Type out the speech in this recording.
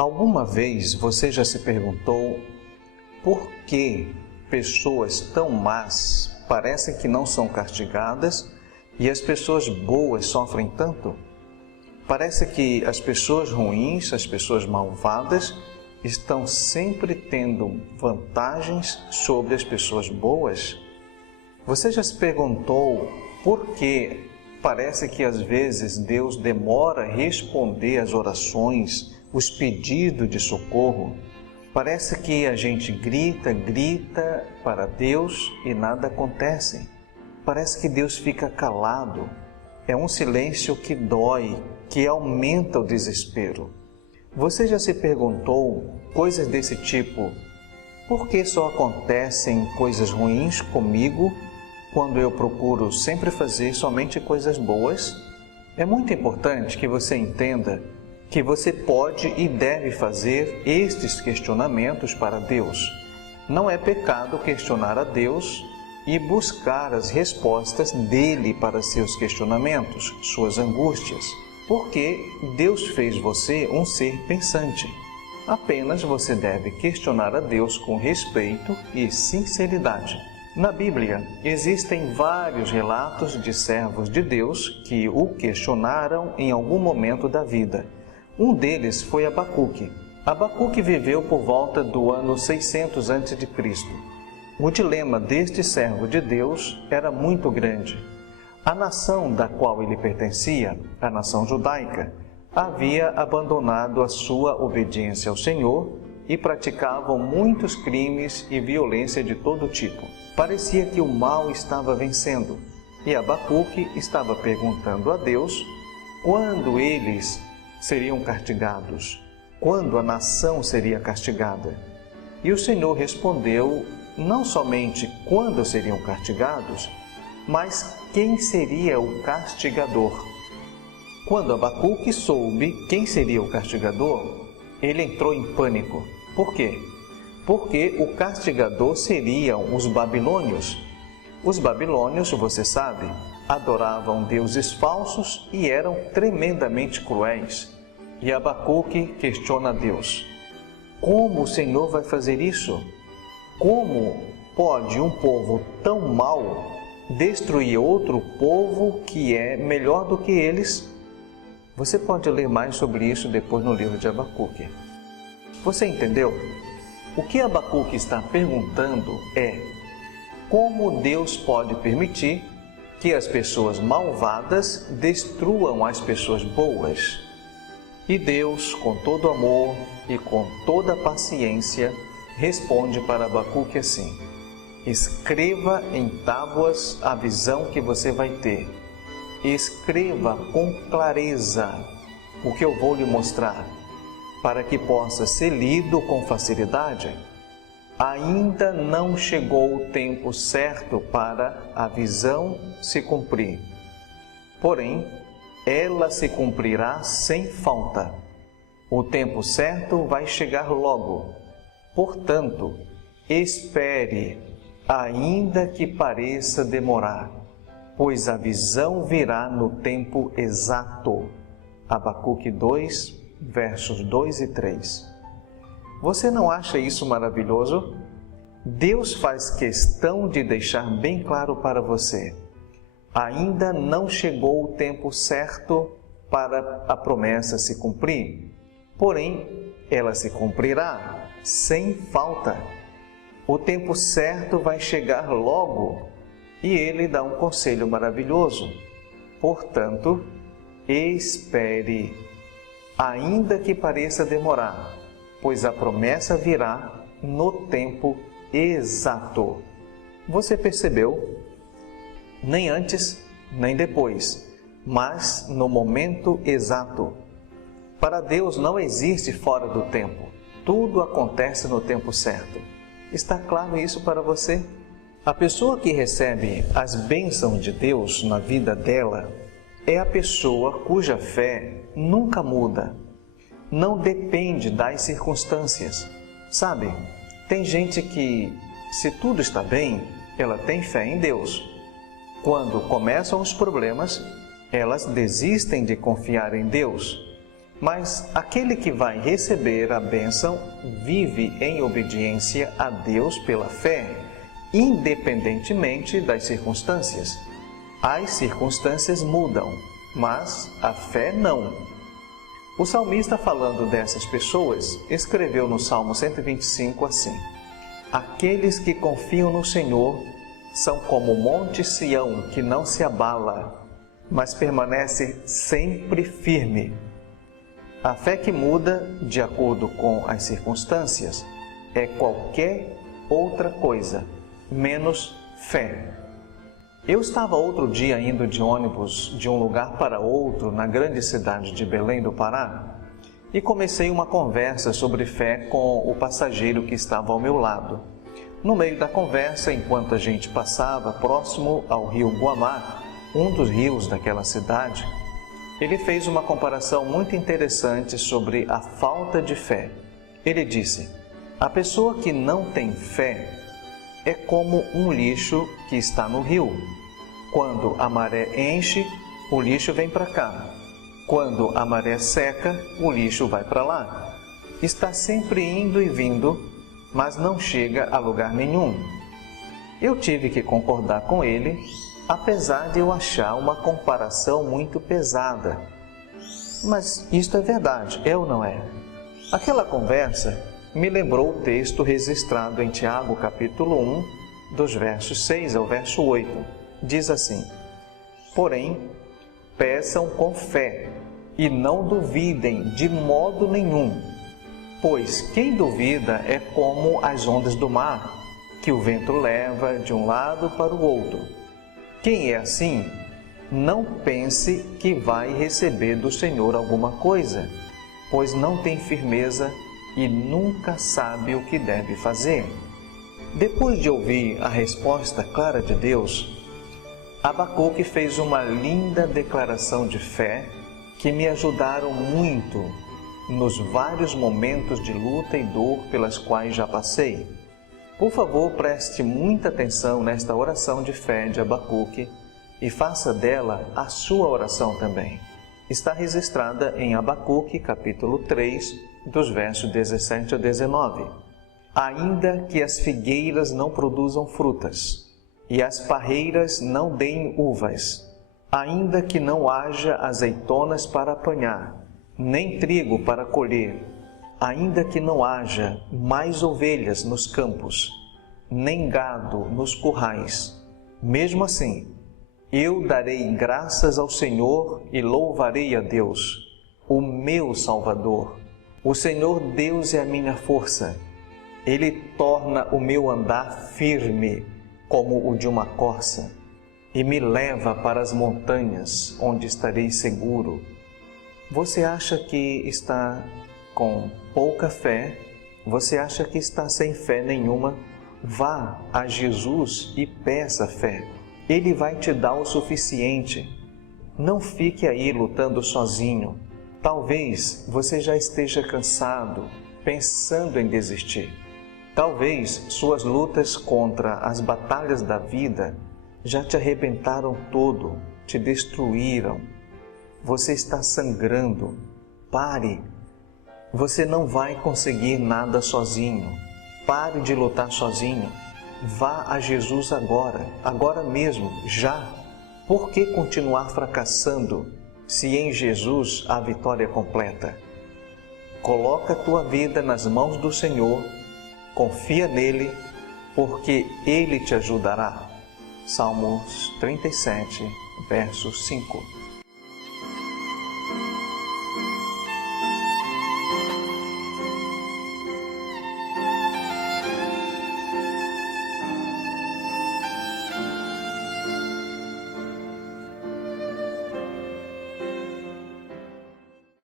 Alguma vez você já se perguntou por que pessoas tão más parecem que não são castigadas e as pessoas boas sofrem tanto? Parece que as pessoas ruins, as pessoas malvadas, estão sempre tendo vantagens sobre as pessoas boas? Você já se perguntou por que parece que às vezes Deus demora a responder às orações, os pedidos de socorro? Parece que a gente grita para Deus e nada acontece. Parece que Deus fica calado. É um silêncio que dói, que aumenta o desespero. Você já se perguntou coisas desse tipo? Por que só acontecem coisas ruins comigo quando eu procuro sempre fazer somente coisas boas? É muito importante que você entenda que você pode e deve fazer estes questionamentos para Deus. Não é pecado questionar a Deus e buscar as respostas dele para seus questionamentos, suas angústias, porque Deus fez você um ser pensante. Apenas você deve questionar a Deus com respeito e sinceridade. Na Bíblia, existem vários relatos de servos de Deus que o questionaram em algum momento da vida. Um deles foi Abacuque. Abacuque viveu por volta do ano 600 a.C. O dilema deste servo de Deus era muito grande. A nação da qual ele pertencia, a nação judaica, havia abandonado a sua obediência ao Senhor e praticavam muitos crimes e violência de todo tipo. Parecia que o mal estava vencendo e Abacuque estava perguntando a Deus quando eles seriam castigados, quando a nação seria castigada. E o Senhor respondeu não somente quando seriam castigados, mas quem seria o castigador. Quando Abacuque soube quem seria o castigador, ele entrou em pânico. Por quê? Porque o castigador seriam os babilônios. Os babilônios, você sabe, adoravam deuses falsos e eram tremendamente cruéis. E Abacuque questiona a Deus: como o Senhor vai fazer isso? Como pode um povo tão mau destruir outro povo que é melhor do que eles? Você pode ler mais sobre isso depois no livro de Abacuque. Você entendeu? O que Abacuque está perguntando é: como Deus pode permitir que as pessoas malvadas destruam as pessoas boas? E Deus, com todo amor e com toda paciência, responde para Abacuque assim: escreva em tábuas a visão que você vai ter. Escreva com clareza o que eu vou lhe mostrar, para que possa ser lido com facilidade. Ainda não chegou o tempo certo para a visão se cumprir. Porém, ela se cumprirá sem falta. O tempo certo vai chegar logo. Portanto, espere, ainda que pareça demorar, pois a visão virá no tempo exato. Abacuque 2, versos 2 e 3. Você não acha isso maravilhoso? Deus faz questão de deixar bem claro para você: ainda não chegou o tempo certo para a promessa se cumprir, porém, ela se cumprirá sem falta. O tempo certo vai chegar logo e ele dá um conselho maravilhoso. Portanto, espere, ainda que pareça demorar, pois a promessa virá no tempo exato. Você percebeu? Nem antes, nem depois, mas no momento exato. Para Deus não existe fora do tempo. Tudo acontece no tempo certo. Está claro isso para você? A pessoa que recebe as bênçãos de Deus na vida dela é a pessoa cuja fé nunca muda. Não depende das circunstâncias. Sabe, tem gente que, se tudo está bem, ela tem fé em Deus. Quando começam os problemas, elas desistem de confiar em Deus. Mas aquele que vai receber a bênção vive em obediência a Deus pela fé, independentemente das circunstâncias. As circunstâncias mudam, mas a fé não. O salmista, falando dessas pessoas, escreveu no Salmo 125 assim: Aqueles que confiam no Senhor são como o monte Sião, que não se abala, mas permanece sempre firme. A fé que muda de acordo com as circunstâncias é qualquer outra coisa, menos fé. Eu estava outro dia indo de ônibus de um lugar para outro na grande cidade de Belém do Pará e comecei uma conversa sobre fé com o passageiro que estava ao meu lado. No meio da conversa, enquanto a gente passava próximo ao rio Guamá, um dos rios daquela cidade, ele fez uma comparação muito interessante sobre a falta de fé. Ele disse: a pessoa que não tem fé é como um lixo que está no rio. Quando a maré enche, o lixo vem para cá. Quando a maré seca, o lixo vai para lá. Está sempre indo e vindo, mas não chega a lugar nenhum. Eu tive que concordar com ele, apesar de eu achar uma comparação muito pesada. Mas isto é verdade, é ou não é? Aquela conversa me lembrou o texto registrado em Tiago, capítulo 1, dos versos 6 ao verso 8. Diz assim: Porém, peçam com fé e não duvidem de modo nenhum, pois quem duvida é como as ondas do mar, que o vento leva de um lado para o outro. Quem é assim, não pense que vai receber do Senhor alguma coisa, pois não tem firmeza e nunca sabe o que deve fazer. Depois de ouvir a resposta clara de Deus, Abacuque fez uma linda declaração de fé que me ajudaram muito nos vários momentos de luta e dor pelas quais já passei. Por favor, preste muita atenção nesta oração de fé de Abacuque e faça dela a sua oração também. Está registrada em Abacuque, capítulo 3, dos versos 17 a 19. Ainda que as figueiras não produzam frutas, e as parreiras não deem uvas, ainda que não haja azeitonas para apanhar, nem trigo para colher, ainda que não haja mais ovelhas nos campos, nem gado nos currais, mesmo assim, eu darei graças ao Senhor e louvarei a Deus, o meu Salvador. O Senhor Deus é a minha força. Ele torna o meu andar firme como o de uma corça e me leva para as montanhas onde estarei seguro. Você acha que está com pouca fé? Você acha que está sem fé nenhuma? Vá a Jesus e peça fé. Ele vai te dar o suficiente. Não fique aí lutando sozinho. Talvez você já esteja cansado, pensando em desistir. Talvez suas lutas contra as batalhas da vida já te arrebentaram todo, te destruíram. Você está sangrando. Pare. Você não vai conseguir nada sozinho. Pare de lutar sozinho. Vá a Jesus agora mesmo, já. Por que continuar fracassando se em Jesus há vitória completa? Coloca a tua vida nas mãos do Senhor, confia nele, porque Ele te ajudará. Salmos 37, verso 5.